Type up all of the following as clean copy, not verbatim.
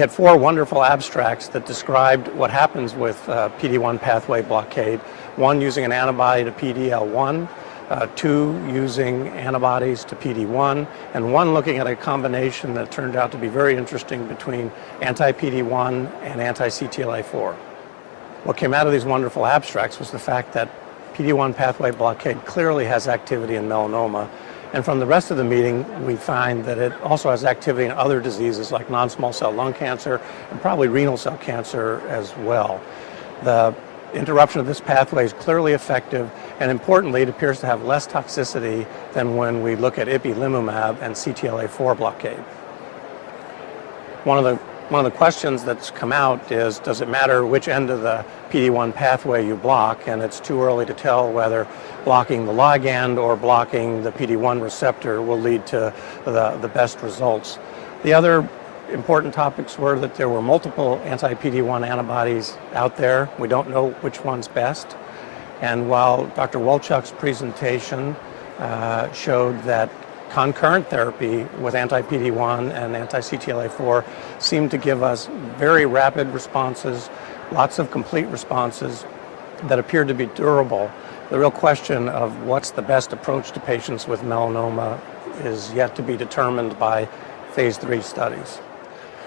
had 4 wonderful abstracts that described what happens with PD1 pathway blockade, 1 using an antibody to PD-L1, 2 using antibodies to PD1, and 1 looking at a combination that turned out to be very interesting between anti-PD1 and anti-CTLA4. What came out of these wonderful abstracts was the fact that PD1 pathway blockade clearly has activity in melanoma, and from the rest of the meeting we find that it also has activity in other diseases like non-small cell lung cancer and probably renal cell cancer as well. The interruption of this pathway is clearly effective, and importantly, it appears to have less toxicity than when we look at ipilimumab and CTLA4 blockade. One of the questions that's come out is, does it matter which end of the PD1 pathway you block? And it's too early to tell whether blocking the ligand or blocking the PD1 receptor will lead to the best results. The other important topics were that there were multiple anti-PD1 antibodies out there. We don't know which one's best. And while Dr. Wolchuk's presentation showed that concurrent therapy with anti-PD1 and anti-CTLA4 seemed to give us very rapid responses, lots of complete responses that appeared to be durable. The real question of what's the best approach to patients with melanoma is yet to be determined by phase 3 studies.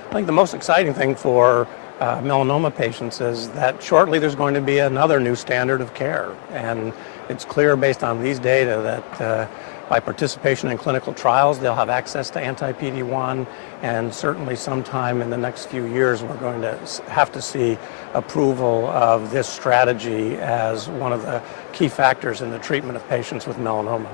I think the most exciting thing for melanoma patients is that shortly there's going to be another new standard of care, and it's clear based on these data that by participation in clinical trials they'll have access to anti-PD1, and certainly sometime in the next few years we're going to have to see approval of this strategy as one of the key factors in the treatment of patients with melanoma.